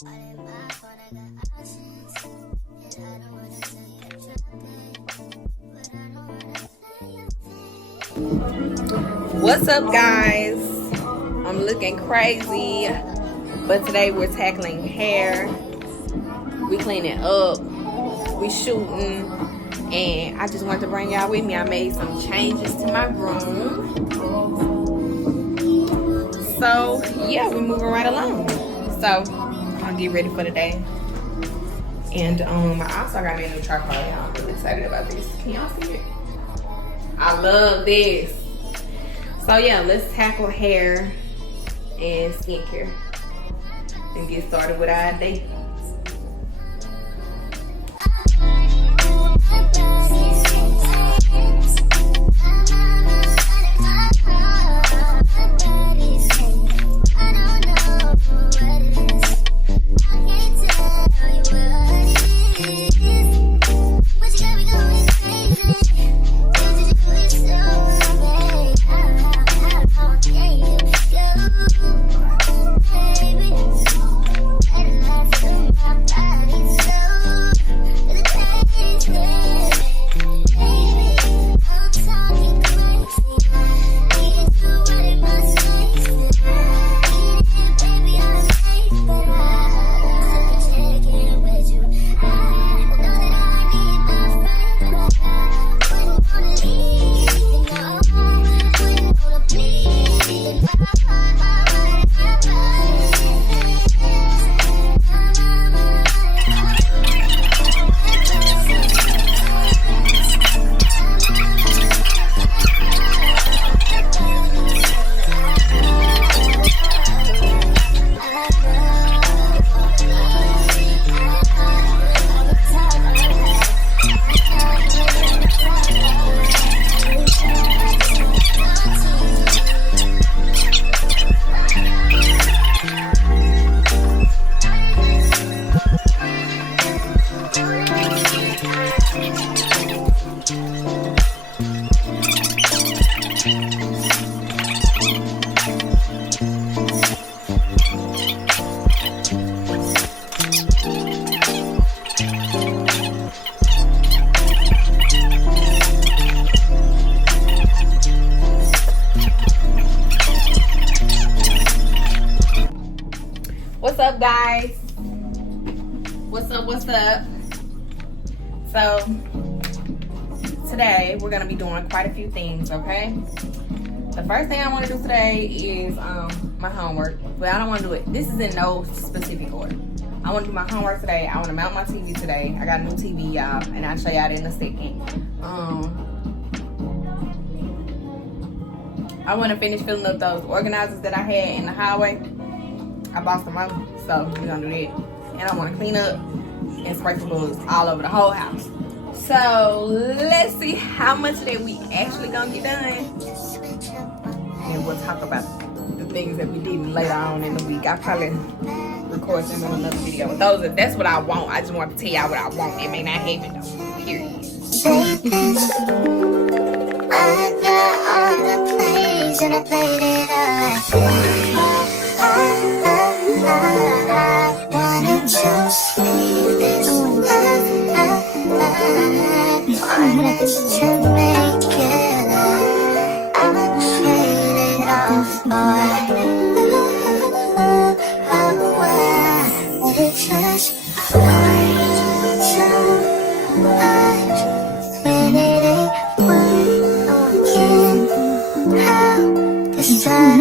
What's up, guys? I'm looking crazy, but today we're tackling hair. We cleaning up, we shooting, and I just wanted to bring y'all with me. I made some changes to my room, so yeah, we're moving right along. So I'll get ready for the day. And I also got me a new tripod. I'm really excited about this. Can y'all see it? I love this. So yeah, let's tackle hair and skincare and get started with our day. What's up, guys? What's up? So today we're gonna be doing quite a few things, okay? The first thing I want to do today is my homework. But I don't want to do it, this is in no specific order. I want to do my homework today. I want to mount my TV today. I got a new TV, y'all, and I'll show y'all that in a second. I want to finish filling up those organizers that I had in the highway. I bought some money, so we're gonna do that. And I want to clean up and spray some bugs all over the whole house. So let's see how much of that we actually gonna get done, and we'll talk about the things that we did later on in the week. I probably record them in another video. That's what I want. I just want to tell y'all what I want. It may not happen though. Period. I got all the plays and I played it all. I wanted to see this wanted to make it I traded off for it's just way too much when it ain't working. How this time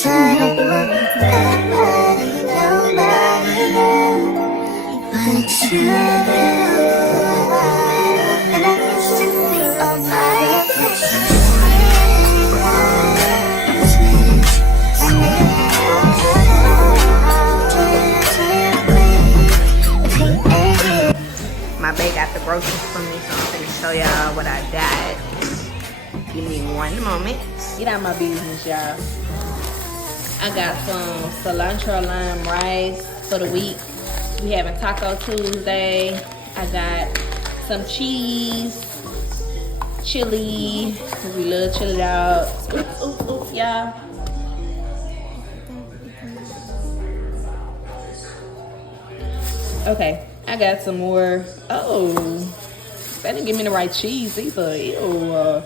My babe got the groceries for me, so I'm gonna show y'all what I got. Give me one moment. Get out my business, y'all. I got some cilantro lime rice for the week. We having Taco Tuesday. I got some cheese, chili, because we love chili dogs. Ooh, ooh, ooh, y'all. Okay, I got some more. Oh, they didn't give me the right cheese either. Ew.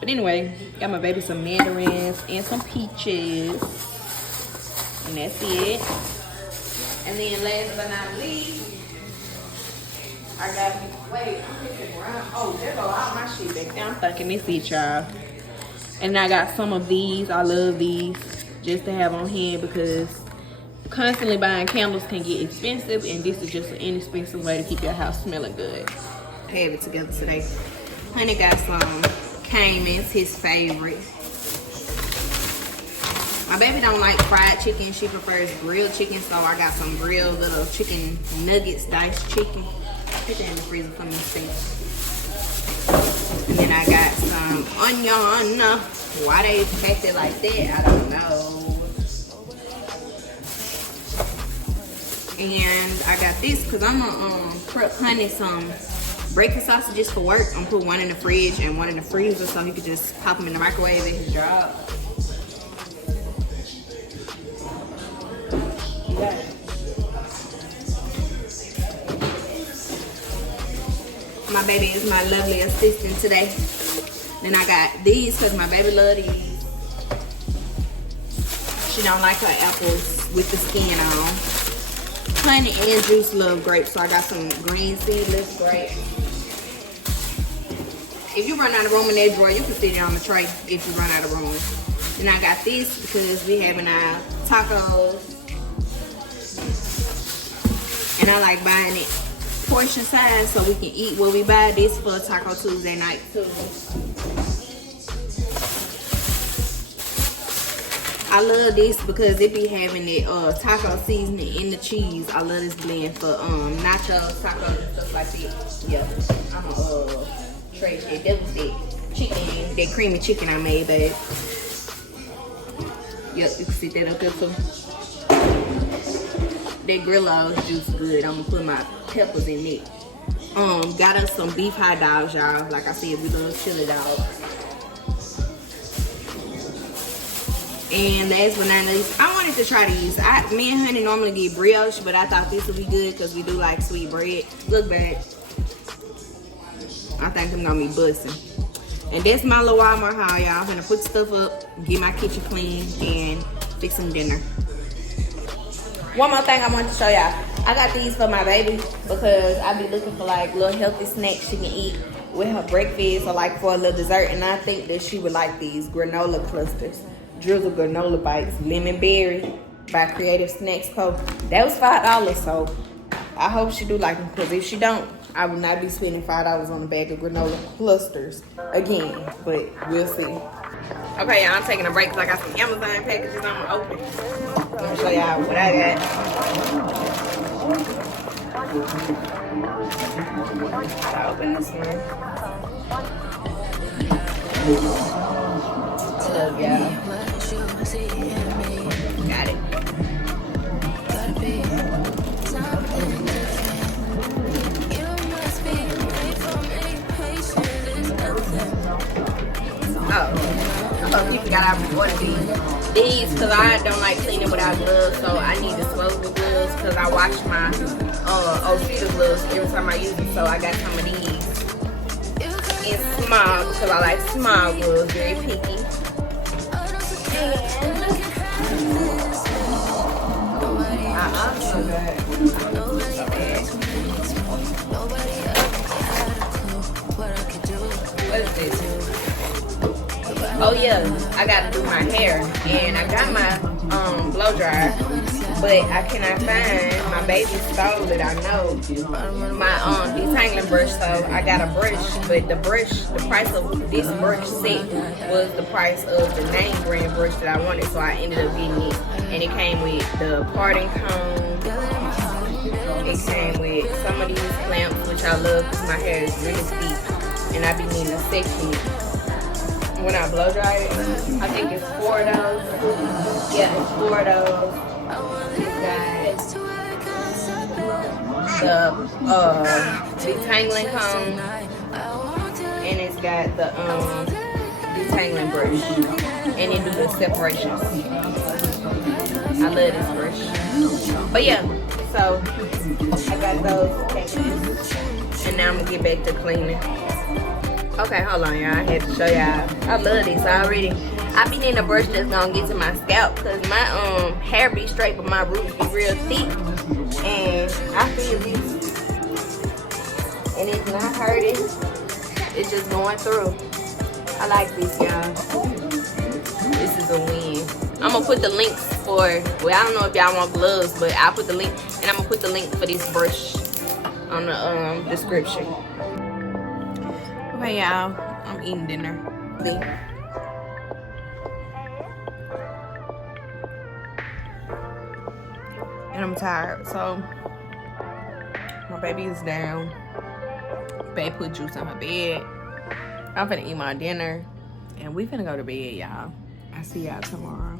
But anyway, got my baby some mandarins and some peaches. And that's it. And then last but not least, I got, wait, I'm picking around. Oh, there go all my shit back there. I'm thinking this it, y'all. And I got some of these. I love these just to have on hand because constantly buying candles can get expensive, and this is just an inexpensive way to keep your house smelling good. I have it together today. Honey got some Caymans, his favorite. My baby don't like fried chicken. She prefers grilled chicken, so I got some grilled little chicken nuggets, diced chicken. Put that in the freezer for me to see. And then I got some onion. Why they packed it like that, I don't know. And I got this because I'm gonna prep Honey some breakfast sausages for work. I'm gonna put one in the fridge and one in the freezer so he could just pop them in the microwave at his job. Yeah. My baby is my lovely assistant today. Then I got these because my baby love these. She don't like her apples with the skin on. Honey and Juice love grapes, so I got some green seedless grapes. If you run out of room in that drawer, you can sit it on the tray if you run out of room. Then I got this because we having our tacos. And I like buying it portion size so we can eat what we buy. This for Taco Tuesday night too. I love this because it be having that taco seasoning in the cheese. I love this blend for nachos, tacos, and stuff like that. Yeah, I'm a trade that. That was that chicken, that creamy chicken I made, babe. Yep, you can see that up there too. That Grillo's juice good. I'm gonna put my peppers in it. Got us some beef hot dogs, y'all. Like I said, we love chili dogs. And last but not least, I wanted to try these. Me and Honey normally get brioche, but I thought this would be good because we do like sweet bread. Look back. I think I'm gonna be busting. And that's my little Walmart haul, y'all. I'm gonna put stuff up, get my kitchen clean, and fix some dinner. One more thing I wanted to show y'all. I got these for my baby because I be looking for like little healthy snacks she can eat with her breakfast or like for a little dessert. And I think that she would like these granola clusters. Drizzle granola bites, lemon berry by Creative Snacks Co. That was $5, so I hope she do like them, because if she don't, I will not be spending $5 on a bag of granola clusters again, but we'll see. Okay, y'all, I'm taking a break because I got some Amazon packages I'm gonna open. I'm gonna show y'all what I got. I'll open this one. Love y'all. Got it. Oh, I thought you forgot I ordered these because I don't like cleaning without gloves, so I need disposable gloves because I wash my OC gloves every time I use them, so I got some of these in small because I like small gloves, very picky. What is this? Oh yeah, I gotta do my hair, and I got my blow dryer, but I cannot find, my baby stole it, I know, my detangling brush. So I got a brush, but the price of this brush set was the price of the name brand brush that I wanted, so I ended up getting it. And it came with the parting comb, it came with some of these clamps, which I love because my hair is really thick, and I be needing a section when I blow dry it. I think it's 4 of those. Yeah, it's 4 of those. It's got the detangling comb, and it's got the detangling brush, and it do the separations. I love this brush. But yeah, so I got those packages, and now I'm gonna get back to cleaning. Okay, hold on, y'all. I had to show y'all. I love this already. I be needing a brush that's gonna get to my scalp, cause my hair be straight, but my roots be real thick, and I feel this, and it's not hurting. It's just going through. I like this, y'all. This is a win. I'm gonna put the links for, well, I don't know if y'all want gloves, but I'll put the link, and I'm gonna put the link for this brush on the description. Okay, y'all, I'm eating dinner. See? And I'm tired, so my baby is down. Babe put juice on her bed. I'm finna eat my dinner, and we finna go to bed, y'all. I'll see y'all tomorrow.